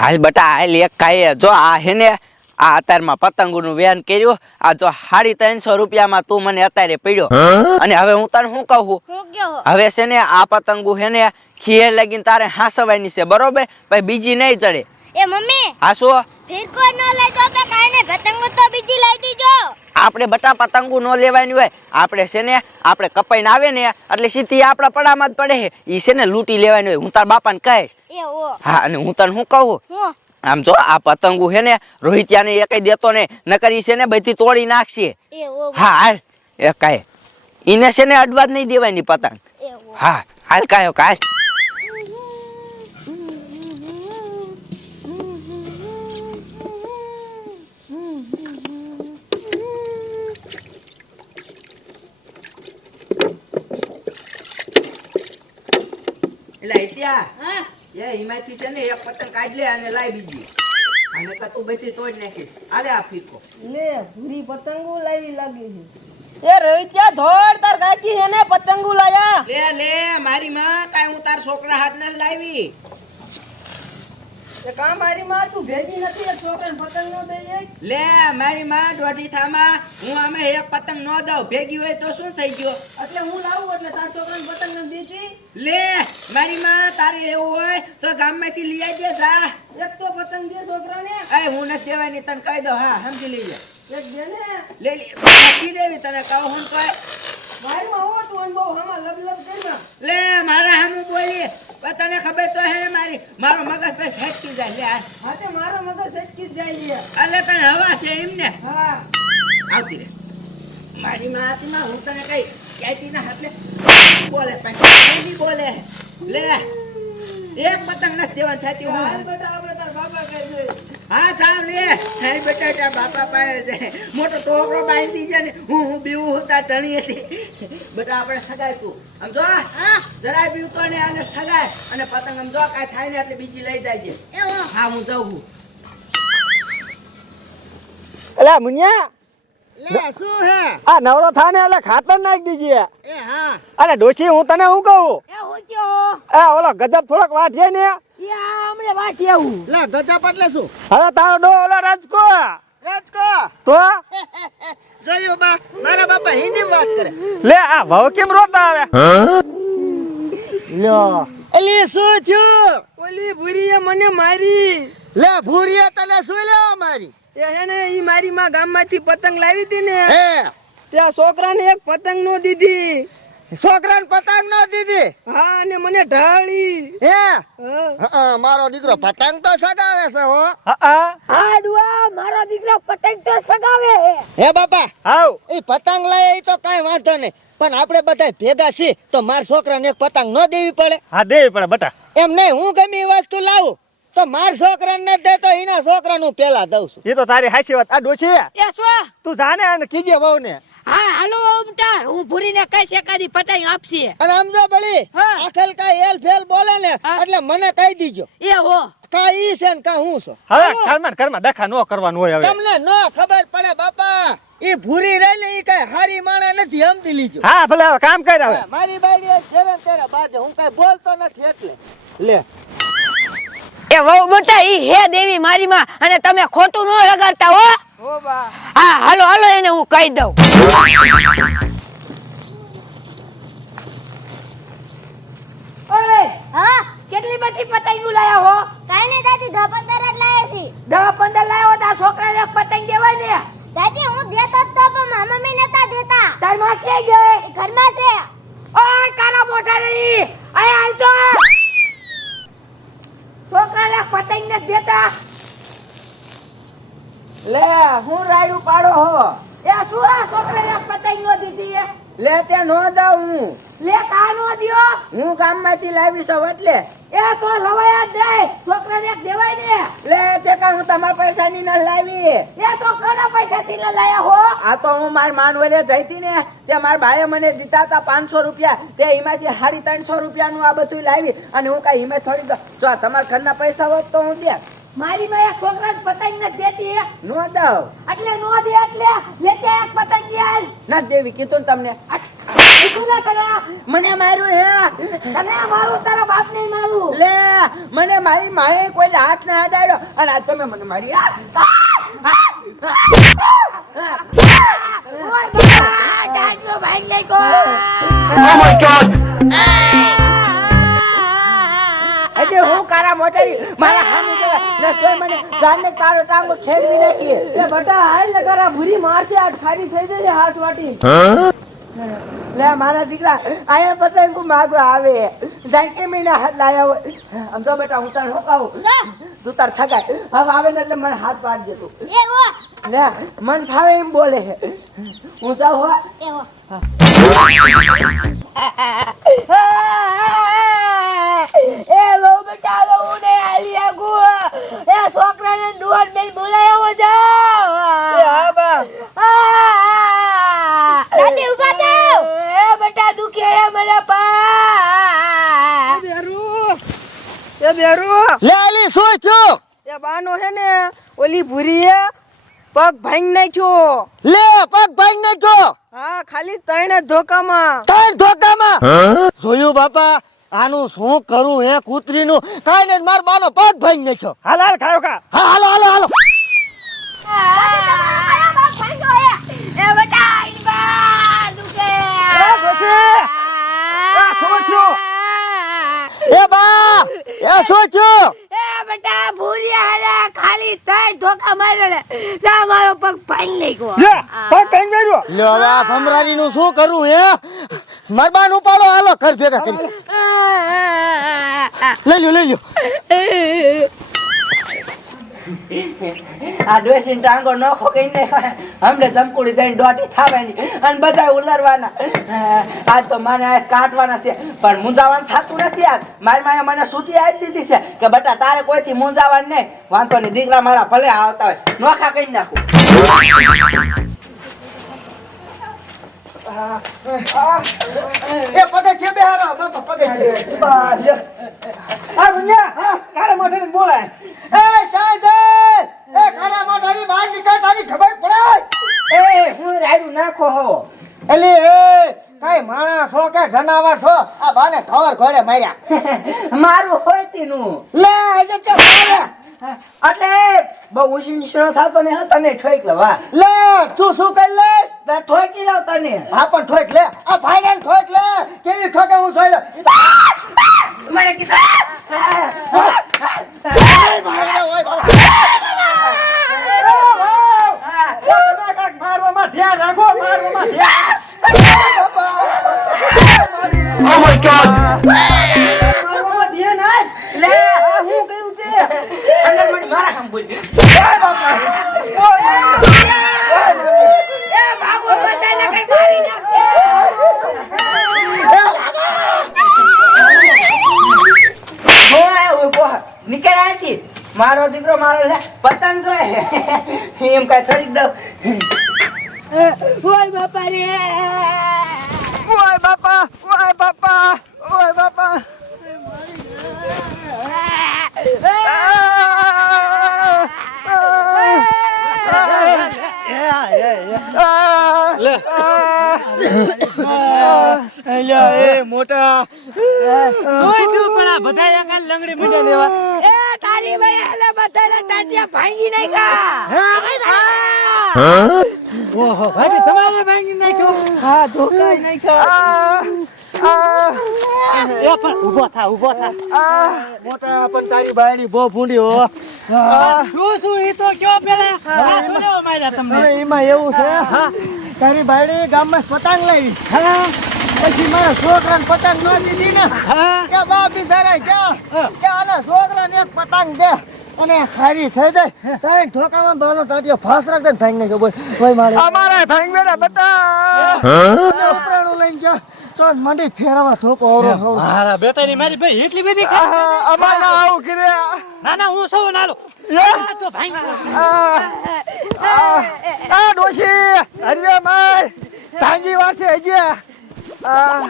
હાલ બટા હાલ એક કાંઈ જો આ હે ને આ અત્યારમાં પતંગોનું વેન કર્યું આ જો સાડી ત્રણસો રૂપિયામાં તું મને અત્યારે પડ્યો. અને હવે હું તને શું કહું? હવે છે ને આ પતંગો હે ને ખીએ લગીને તારે હાસવાની છે બરોબર? પછી બીજી નહીં ચડે. એ મમ્મી! હાસો શું? ફિરકો ન લઈ તો કાંઈ નહીં પતંગો તો બીજી લઈ દીજો આપણે બટા પતંગો ન લેવાની હોય આપણે છે ને આપણે કપાઈને આવે ને એટલે સીધી આપણા પડામાં જ પડે એ છે ને લૂંટી લેવાની હોય. હું તાર બાપાને કહીશ. હા અને હું તને શું કહું? આમ જો આ પતંગો છે ને રોહિત્યાને એકઈ દેતો ને નકર છે ને બધી તોડી નાખશે. હા હાલ. એ કાંઈ. એને છે ને અડવા જ નહીં દેવાની પતંગ. હા હાલ કાયો કાલ એટલે આઈત્યા હા. એ હિમાયતી છે ને એક પતંગ કાઢ લે અને લાઈ બીજી. અને કા તું બચી તોડ નાખી. આલે આ ફીરકો લે ભૂરી પતંગો લાવી લાગી છે. એ રોઈ ત્યાં ધોળ તાર કાકી હે ને પતંગો લાયા? લે લે મારી માં કાઈ હું તાર છોકરા હાથ ના લાવી. એ કા મારી માં તું ભેગી નથી છોકરાને પતંગ નો દઈ લે મારી માં દોઢી થામાં હું આમે એક પતંગ ન દઉં. ભેગી હોય તો શું થઈ ગયો? એટલે હું લાવું એટલે તાર છોકરાને પતંગ નથી દીધી? લે મારી માં તારે એવું હોય તો ગામમાંથી લઈ આવજે જા. એક તો પતંગ દે છોકરાને. એ હું નથી દેવાની તને કહી દઉં. હા સમજી લેજે એક દે ને. લે લે દેવી તને કહું હું કોઈ મારી માં હો તું અને બહુ હામાં લબ લે મારા હામું બોલી. પણ તને ખબર તો હે મારી મારો મગજ પછી સટકી જાય લે. હા તે મારો મગજ સટકી જાય લે એટલે તને હવા છે એમ ને? હા. આવતી રે મારી માં માં હું તને કઈ કહેતી ના એટલે બોલે પછી બોલે? લે. એક પતંગ નથી દેવાની થતી હું બેટા આપણે તાર બાબા કહી દે હા ચાલ લે. બેટા ત્યાં બાપા પાસે છે. મોટો ટોકરો બાંધી છે ને હું હું બીવું હતા તણી હતી. બેટા આપણે સગાય તું. આમ જો જરાય બીવું તો ને આને સગાય અને પતંગ આમ જો કાંઈ થાય ને એટલે બીજી લઈ જાય એ હા હું જાઉં છું. અલા મુનિયા. લે શું હે? આ નવરો થા ને એટલે ખાતર નાખી દીજે એ હા. અરે ડોશી હું તને શું કહું? એ એ ઓલો ગજબ થોડોક વાઠીએ ને. હમણે લે ગજબ એટલે શું? હવે તારો ડો ઓલો રજકો. રાજકો? તો? જોયું બા મારા બાપા હિન્દી વાત કરે. લે આ ભાવ કેમ રોતા આવે? લ્યો એલી શું થયું? ઓલી ભૂરીએ મને મારી. લે ભૂરીએ તને શું લેવા મારી? એ ને ઈ મારી માં ગામમાંથી પતંગ લાવી હતી ને. હે. ત્યાં છોકરાને એક પતંગ નો દીધી. છોકરાને પતંગ ન દીધી. હા મને ઢાળી. હે? મારો દીકરો પતંગ તો સગાવે છે હો. હા હાડવા મારો દીકરો પતંગ તો સગાવે હે બાપા? આવ એ પતંગ લઈ એ તો કઈ વાંધો નહીં. પણ આપણે બધા ભેગા છીએ તો મારા છોકરાને એક પતંગ ન દેવી પડે. હા દેવી પડે બટા. એમ નહીં હું ગમે એ વસ્તુ લાવું તો માર છોકરાને ન દે તો એના છોકરાનું હું પેલા દઉં છું. એ તો તારી હાચી વાત. આ ડોછી એ શું? તું જાને અને કીજે બહુ ને હા હાલો ઉમટા હું ભૂરીને કઈ એકાદી પતંગ આપશે. અને સમજો બળી હા. આખલ એલ ફેલ બોલે ને એટલે મને કહી દીજો. એ હો. કા ઈ છે ને કા હું છું. હવે ઘરમાં ને ઘરમાં ડખા કરવાનું હોય હવે. તમને ન ખબર પડે બાપા ઈ ભૂરી રહી ને ઈ કઈ હારી માણા નથી સમજી લીજો. હા ભલે હવે કામ કર હવે. મારી બાઈ જેને તેરે બાજે હું કઈ બોલતો નથી એટલે. લે. એ વહુ બેટા ઈ હે દેવી મારી માં અને તમે ખોટું ન લગાડતા હો. હા હાલો હાલો એને હું કહી દઉં. હા? કેટલી બધી પતંગો લાયા હો? કાઈ નહીં દાદી દસ પંદર જ લાયા છે. દસ પંદર લાયા તો આ છોકરાને પતંગ દેવાય ને. દાદી હું દેતો તો પણ મામા મમ્મી નતા દેતા. તારમાં ક્યાં ગઈ? એ ઘરમાં છે. ઓય કાના મોટા રહી આય હાલ તો. છોકરાને પતંગ ને દેતા. લે હું રાયડું પાડો હો. એ શું આ છોકરાને પતંગ નો દીધી? લે તે નો દઉં. હું લે કાનો દિયો? હું ગામમાંથી લાવી સવ એટલે એ તો લવાયા જ દે છોકરાને એક દેવાય ને લે તે કા હું તમારા પૈસાની ન લાવી. એ તો ઘણા પૈસા થી લાયા હો? આ તો હું માર માનવલે જઈતી ને. તે મારા ભાઈએ મને દીધા હતા પાંચસો રૂપિયા. તે એમાંથી સાડી ત્રણસો રૂપિયાનું આ બધું લાવી. અને હું કઈ હિંમત થોડી દઉં. જો તમારા ઘરના પૈસા હોત તો હું દે. મારી માયા છોકરા પતંગ ન દેતી નો દઉં એટલે નો દે એટલે લેતે એક પતંગ દે હાલ. દેવી કીધું ને તમને. આટ- ના કર્યા મને માર્યું હે. તને મારું તારા બાપને મારું. લે મને મારી માએ કોઈ હાથ ના અડાડ્યો. અને આ તમે મને મારી આ! હજી હું કારા મોટરી મારા હામી જેવા ને તોય મને જાને તારો ટાંગો ખેડવી નાખી લે બટા હાલ ને કરા ભૂરી મારશે આજ ખારી થઈ જશે હાથ વાટી લે મારા દીકરા આયા પતંગ માગો આવે. જાય કે મહિના હાથ લાયા હોય. આમ તો બેટા હું તાર હોકાવું તું તાર સગાય હવે આવે ને એટલે મને હાથ પાડજે તું. એવો લે મન ફાવે એમ બોલે છે. હું જાઉં હો. એ લો બેટા લો ઉને આલી આગુ એ છોકરાને ડુઅર બેન બોલાયો જાવ એ હા બા દાદી ઊભા થાવ એ બેટા દુખે એ મને પા એ બેરુ. એ બેરુ લે આલી સોય થયું? એ બાનો હે ને ઓલી ભૂરીએ પગ ભાઈ નાખ્યો. લે પગ ભાઈ નાખ્યો. હા ખાલી ત્રણ ધોકામાં. તાર ધોકામાં? જોયું બાપા આનું શું કરું હે કૂતરીનું? કાઈ ને માર બાનો પગ ભાઈ નાખ્યો. હાલ હાલ ખાયો કા. હા હાલો હાલો હાલો. એ બા એ! શું થયું? એ બા એ શું થયું? એ બેટા ભૂરિયા ધોકા મારે તા મારો પગ ભાંગ નહીં ગયો લે પગ ભાઈ ગયો લે હવે આ ભમરાની નું શું કરું હે? માર બાન ઉપાડો હાલો ઘર ભેગા કરી. લઈ લ્યો લઈ લ્યો. આ ડોસીને ટાંગો નોખો કઈને હમણે જમકુડી જઈને દોઢી થાવાની અને બધા ઉલરવાના. આજ તો મને કાઢવાના છે. પણ મુંજાવાનું થતું નથી આજ. મારી માએ મને સૂચી આપી દીધી છે કે બટા તારે કોઈથી મુંજાવાનું નહીં. વાંધો નહીં, દીકરા મારા ભલે આવતા હોય. નોખા કહી નાખું. એ પગે છે બે હારો. બાપા પગે છે. આ મુન્યા કાળા મોઢે બોલાય. એ ચાલ દે એ કાળા મોઢાની બહાર નીકળ તારી ખબર પડે? એ હું રાયડું નાખો હો. એલી એ કઈ માણસ છો કે જનાવર છો આ બાને ઢોર ઘોડે માર્યા. મારું હોય તીનું. લે આજે કે મારે. એટલે બહુ ઊંચી નીચો થાતો ને તને ઠોઈક લવા. લે તું શું કરી લે? ઠોકી લઉં તને હા પણ ઠોક લે આ ભાઈ ને ઠોક લે કેવી ઠોકે હું જોઈ લે મને કીધું મારવામાં ધ્યાન રાખો મારવામાં ધ્યાન. એ ભાગો બધા લગન મારી નાખશે હું આયો ઊભો. નીકળ અહીંથી. મારો દીકરો મારો લે, પતંગ જોઈએ એમ કઈ થોડીક દઉં ઓય બાપા રે ઓય બાપા ઓય બાપા ઓય બાપા લે અલ્યા એ મોટા એ તારી બધા ટાટિયા ભાંગી નાખ્યા. હા? ધોકાઈ નાખ્યા. મોટા પણ તારી બાયડી બહુ ભૂંડી હો. હવે એમાં એવું છે તારી બાયડી ગામમાં પતંગ લઈ પછી મારા છોકરાને પતંગ ન દીધી ને કે બા બિચારા ક્યાં? કે આના છોકરાને એક પતંગ દે? અને ખારી થઈ જાય. તારી ઠોકામાં બાલો ટાટિયો ફાસ રાખ દે ભાઈ ને જો બોલ. બોલ મારે. અમારા ભાઈ મેરા બતા. ઉપરાણું લઈને જા. તો મંડી ફેરવા થોકો ઓરો ઓરો મારા બેટાની મારી ભાઈ એટલી બધી અમારા આવું કરે ના ના હું સૌ નાલો. તો ભાઈ આ. ડોશી અરે માય. ભાંગી વાસે છે હજી આ આ.